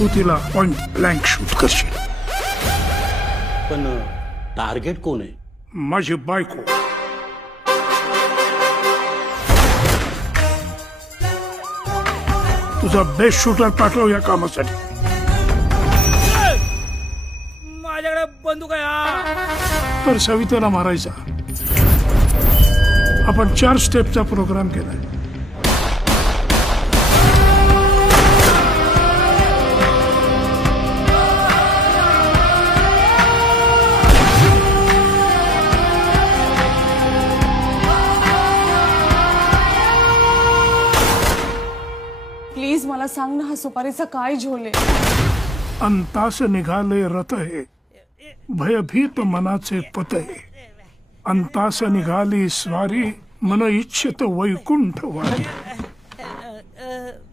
तू तिला point blank shoot करशील. पण टार्गेट कोण आहे? माझी बायको. तुझा बेस्ट शूटर पाठव या कामासाठी. माझ्याकडे बंदूक आहे. तर सवितेला मारायचा. आपण 4 स्टेपचा प्रोग्राम केलाय. प्लीज मला सांग ना, हा सुपारीचा काय झोल आहे? अंतास निघाले रथ हे, भयभीत मनाचे पत हे. अंतास निघाली स्वारी, मन इच्छित वैकुंठ वारी.